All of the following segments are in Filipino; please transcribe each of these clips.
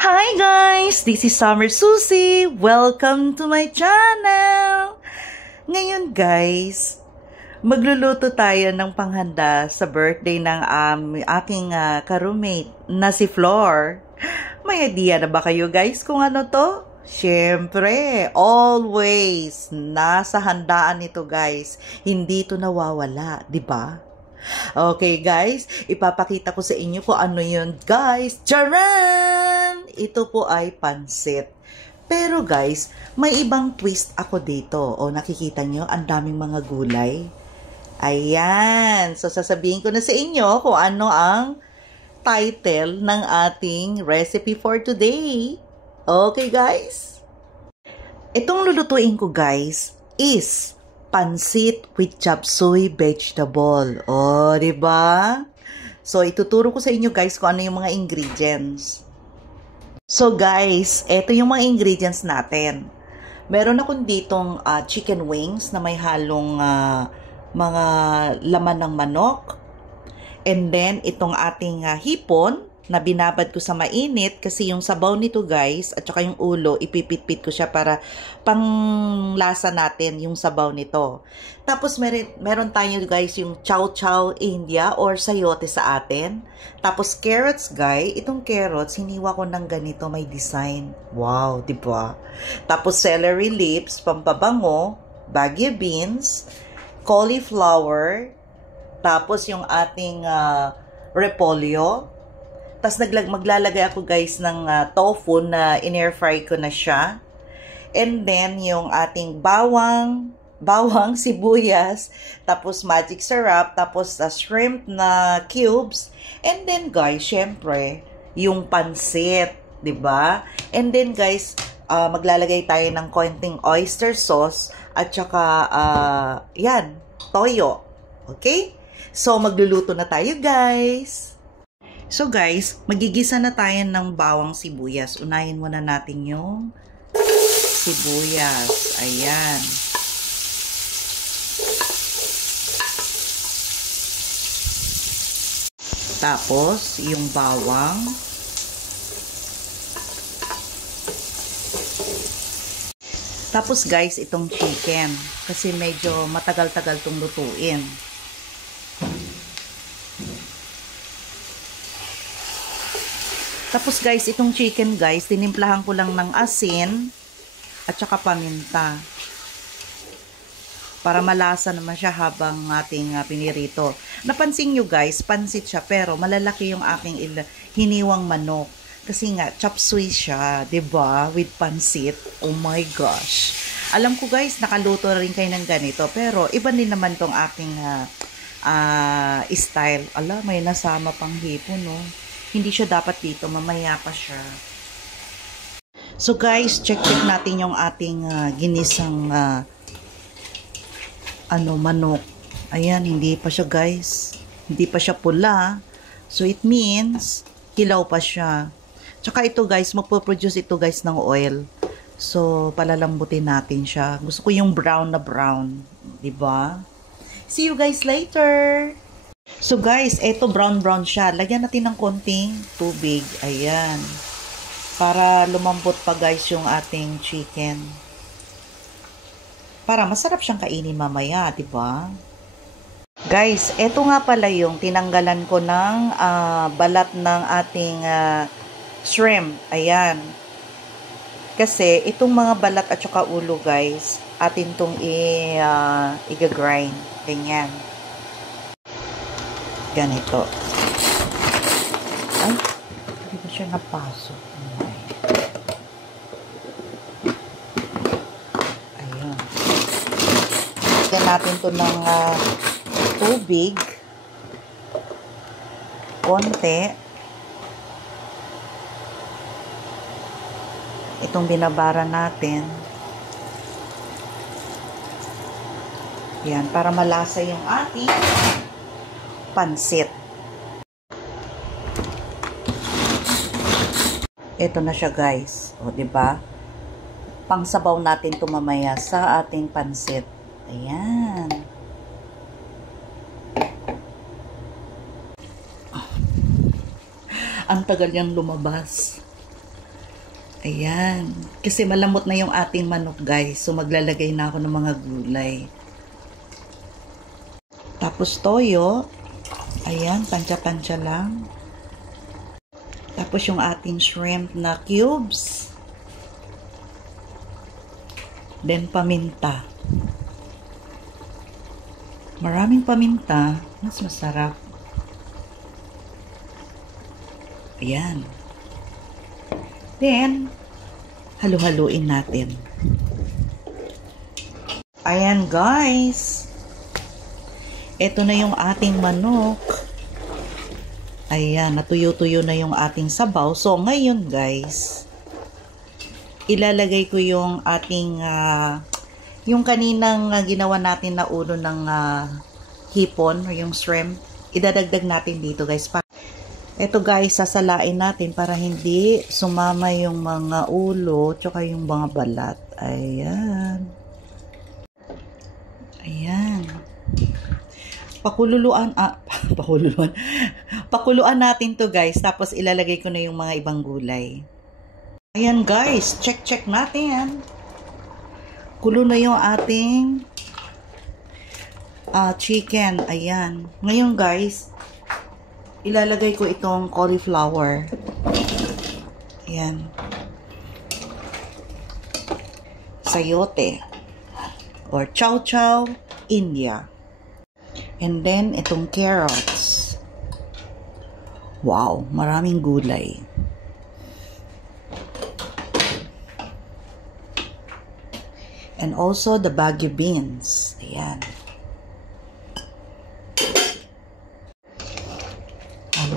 Hi guys! This is Summer Susie. Welcome to my channel! Ngayon guys, magluluto tayo ng panghanda sa birthday ng aking ka-roommate na si Flor. May idea na ba kayo guys kung ano to? Siyempre, always nasa handaan ito guys. Hindi to nawawala, di ba? Okay guys, ipapakita ko sa inyo kung ano yun guys. Charan! Ito po ay pansit. Pero guys, may ibang twist ako dito. O nakikita nyo, ang daming mga gulay. Ayan. So sasabihin ko na sa inyo kung ano ang title ng ating recipe for today. Okay guys? Itong lulutuin ko guys is pansit with chop suey vegetable. Oh, di ba? So, ituturo ko sa inyo guys kung ano yung mga ingredients. So, guys, ito yung mga ingredients natin. Meron akong ditong chicken wings na may halong mga laman ng manok. And then, itong ating hipon na binabad ko sa mainit kasi yung sabaw nito guys at saka yung ulo, ipipit-pit ko siya para panglasa natin yung sabaw nito. Tapos meron tayo guys yung chow chow India or sayote sa atin. Tapos carrots guys, itong carrots hiniwa ko ng ganito, may design. Wow, di ba? Tapos celery leaves, pampabango, baguio beans, cauliflower, tapos yung ating repolyo. Tapos maglalagay ako guys ng tofu na in-air fry ko na siya. And then yung ating bawang, sibuyas, tapos magic syrup, tapos shrimp na cubes. And then guys, syempre, yung pansit, 'di ba? And then guys, maglalagay tayo ng konting oyster sauce at saka yan, toyo. Okay? So magluluto na tayo guys. So guys, magigisa na tayo ng bawang sibuyas. Unahin muna natin yung sibuyas. Ayan. Tapos, yung bawang. Tapos guys, itong chicken. Kasi medyo matagal-tagal itong lutuin. Tapos guys, itong chicken guys, tinimplahan ko lang ng asin at saka paminta. Para malasa naman siya habang ating pinirito. Napansin nyo guys, pansit siya pero malalaki yung aking hiniwang manok. Kasi nga, chop suey siya, 'di ba? With pansit. Oh my gosh. Alam ko guys, nakaluto rin kayo ng ganito. Pero iba din naman tong aking style. Ala, may nasama pang hipon, no? Hindi siya dapat dito, mamaya pa siya. So guys, check natin yung ating ginisang manok. Ayan, hindi pa siya guys. Hindi pa siya pula. So it means, hilaw pa siya. Tsaka ito guys, magpo-produce ito guys ng oil. So, palalambutin natin siya. Gusto ko yung brown na brown. Diba? See you guys later! So guys, eto brown siya. Lagyan natin ng konting tubig. Ayan. Para lumambot pa guys yung ating chicken. Para masarap siyang kainin mamaya, 'di ba? Guys, eto nga pala yung tinanggalan ko ng balat ng ating shrimp. Ayan. Kasi itong mga balat at saka ulo guys, atin tong i-grind. Ganyan. Ganito. Ay, hindi ba siya napasok? Ayun. Lagyan natin to ng tubig. Konti. Itong binabara natin. Yan, para malasa yung ating pansit. Ito na siya guys. O, diba? Pangsabaw natin ito mamaya sa ating pansit. Ayan. Ang tagal niyang lumabas. Ayan. Kasi malamot na yung ating manok, guys. So, maglalagay na ako ng mga gulay. Tapos, toyo. Ayan, tansya-tansya lang. Tapos, yung ating shrimp na cubes. Then, paminta. Maraming paminta. Mas masarap. Ayan. Then, halu-haluin natin. Ayan, guys. Ito na yung ating manok. Ayan, natuyo-tuyo na yung ating sabaw. So, ngayon, guys, ilalagay ko yung ating, yung kaninang ginawa natin na ulo ng hipon, or yung shrimp. Idadagdag natin dito, guys. Ito guys, sasalain natin para hindi sumama yung mga ulo tsaka yung mga balat. Ayan. Ayan. Pakuluan natin to guys. Tapos ilalagay ko na yung mga ibang gulay. Ayan guys, check natin. Kulo na yung ating chicken. Ayan. Ngayon guys, ilalagay ko itong cauliflower. Ayan. Sayote. Or chow chow India. And then, itong carrots. Wow, maraming gulay. And also, the Baguio beans. Ayan.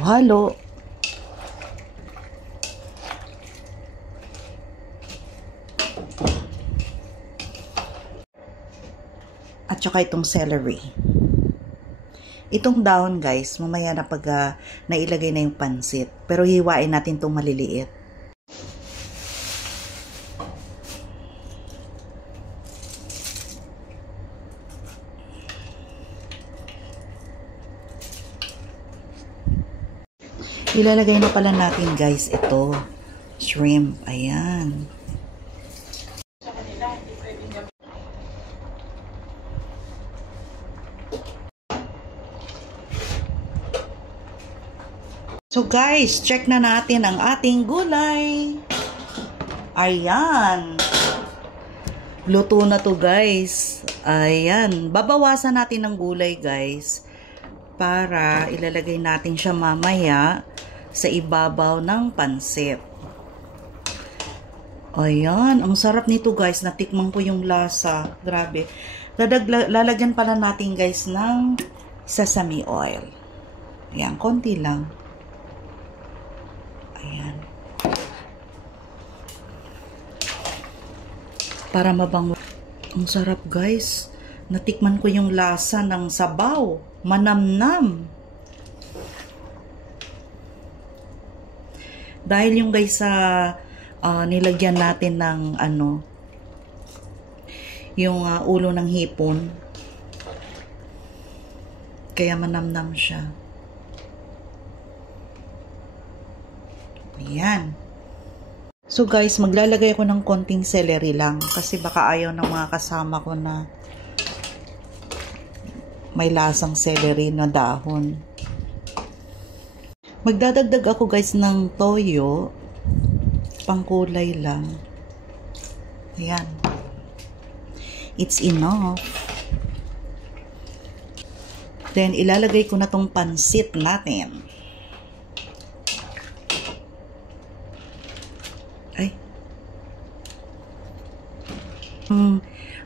Halo. At saka itong celery. Itong dahon guys, mamaya na pag nailagay na yung pansit. Pero hiwain natin itong maliliit. Ilalagay na pala natin guys ito, shrimp. Ayan. So guys, check na natin ang ating gulay. Ayan. Luto na to guys. Ayan. Babawasan natin ng gulay guys, para ilalagay natin siya mamaya sa ibabaw ng pansit. Ayan, ang sarap nito guys. Natikman ko yung lasa. Grabe. Lalagyan pala natin guys ng sesame oil. Ayan, konti lang. Ayan. Para mabango. Ang sarap guys. Natikman ko yung lasa ng sabaw. Manamnam. Dahil yung guys sa nilagyan natin ng yung ulo ng hipon, kaya manamnam siya. Ayan. So guys, maglalagay ako ng konting celery lang kasi baka ayaw ng mga kasama ko na may lasang celery na dahon. Magdadagdag ako guys ng toyo, pangkulay lang. Ayan. It's enough. Then, ilalagay ko na tong pansit natin. Ay.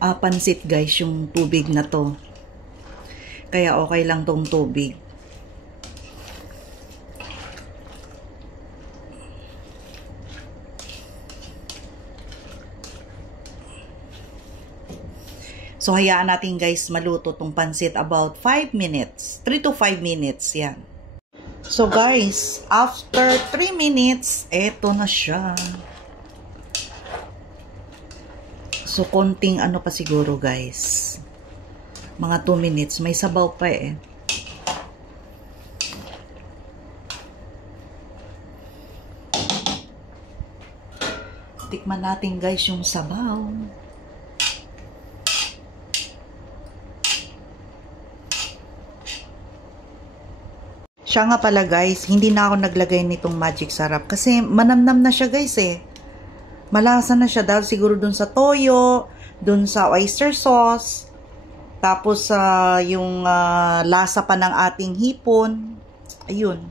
Pansit guys, yung tubig na to. Kaya okay lang tong tubig. So, hayaan natin guys maluto tong pansit about 5 minutes. 3 to 5 minutes, yan. So, guys, after 3 minutes, eto na siya. So, konting pa siguro guys. Mga 2 minutes. May sabaw pa eh. Tikman natin guys yung sabaw. Siya nga pala guys, hindi na ako naglagay nitong magic sarap kasi manamnam na siya guys eh. Malasa na siya dahil siguro dun sa toyo, dun sa oyster sauce, tapos yung lasa pa ng ating hipon. Ayun.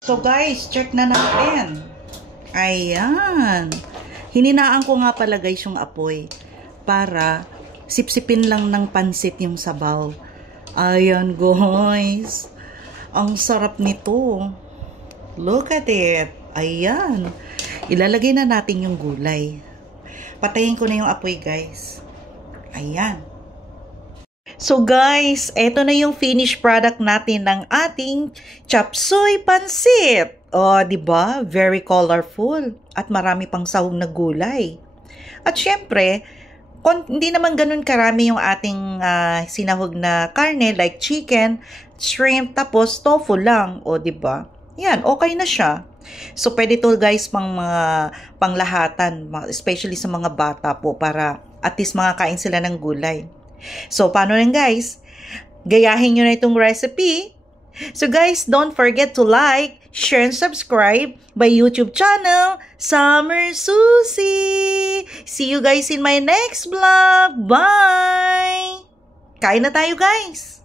So guys, check na natin. Ayan. Hininaan ko nga pala guys yung apoy para sipsipin lang ng pansit yung sabaw. Ayan guys. Ang sarap nito. Look at it. Ayan. Ilalagay na natin yung gulay. Patayin ko na yung apoy guys. Ayan. So guys, eto na yung finished product natin ng ating chop suey pansit. Oh, 'di ba? Very colorful at marami pang sahog na gulay. At syempre, hindi naman ganun karami yung ating sinahog na karne like chicken, shrimp, tapos tofu lang. O, 'di ba? Yan, okay na siya. So, pwede to guys mga panglahatan, especially sa mga bata po para at least makakain sila ng gulay. So, paano rin guys? Gayahin nyo na itong recipe. So guys, don't forget to like, share, and subscribe my YouTube channel, Summer Susie. See you guys in my next vlog. Bye! Kain na tayo guys!